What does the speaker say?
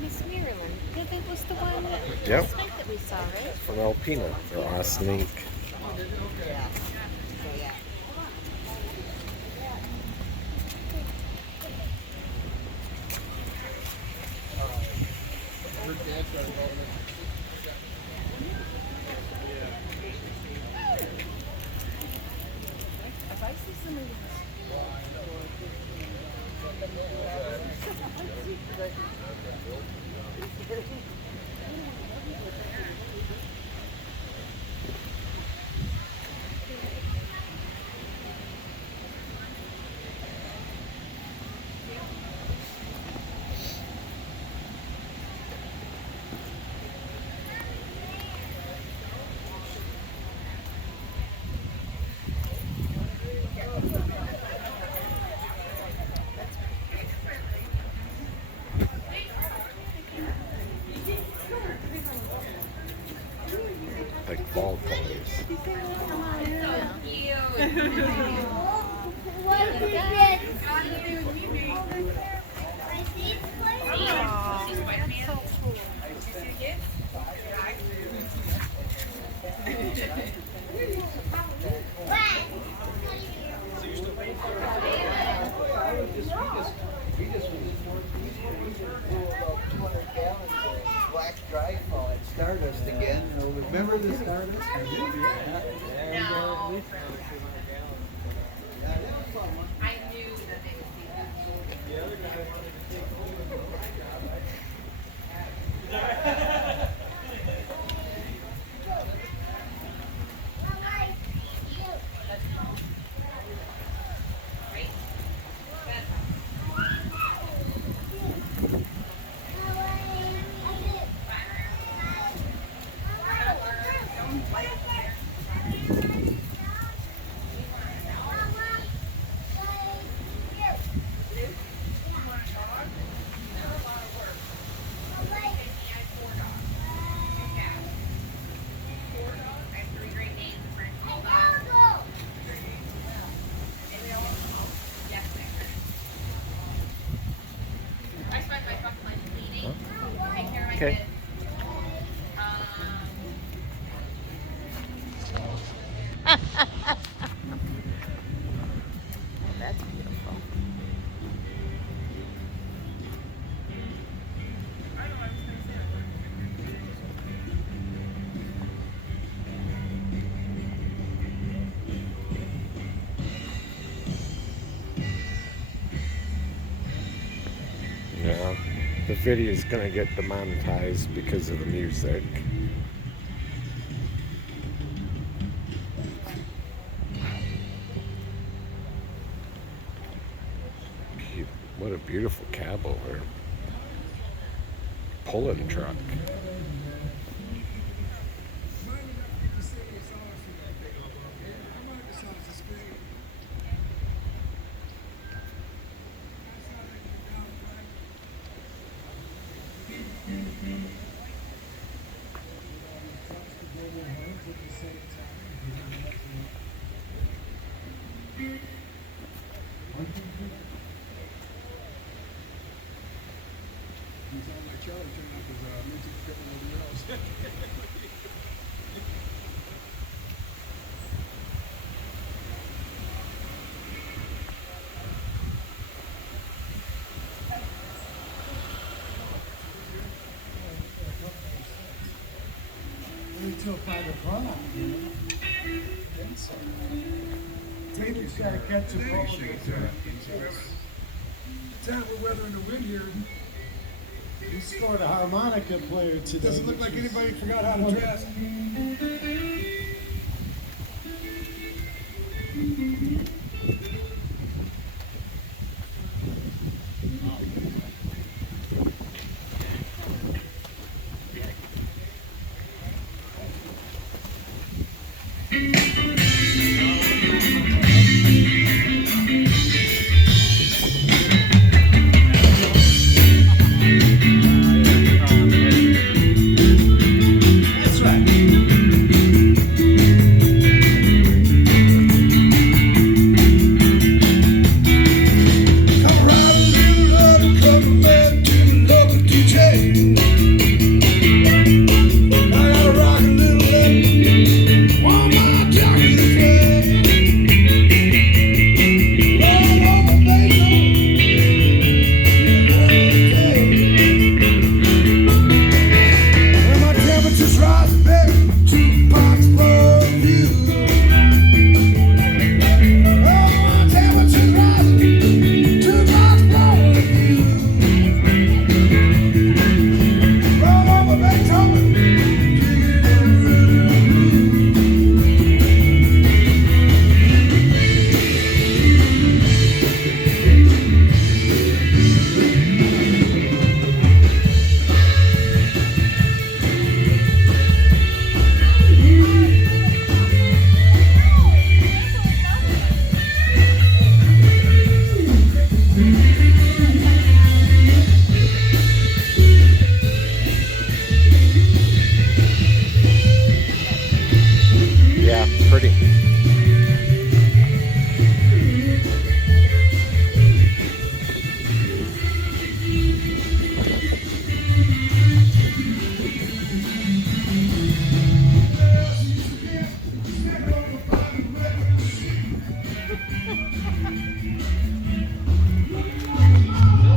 Miss Maryland. Yeah, that was the one Yep, last night that we saw, right? from Alpina or Osneek. Yeah. So, yeah. If I see somebody Like fall colors. Black dry fall at Stardust again. Remember the Stardust? I do. No. I knew that they would see Okay. That's beautiful. Yeah, the video is gonna get demonetized because of the music. What a beautiful cab over. Pulling truck. To a private run on it, you know? Think so. Taylor's got to catch a ball. Terrible weather and the wind here. He scored a harmonica player today. Doesn't look like anybody forgot how to dress.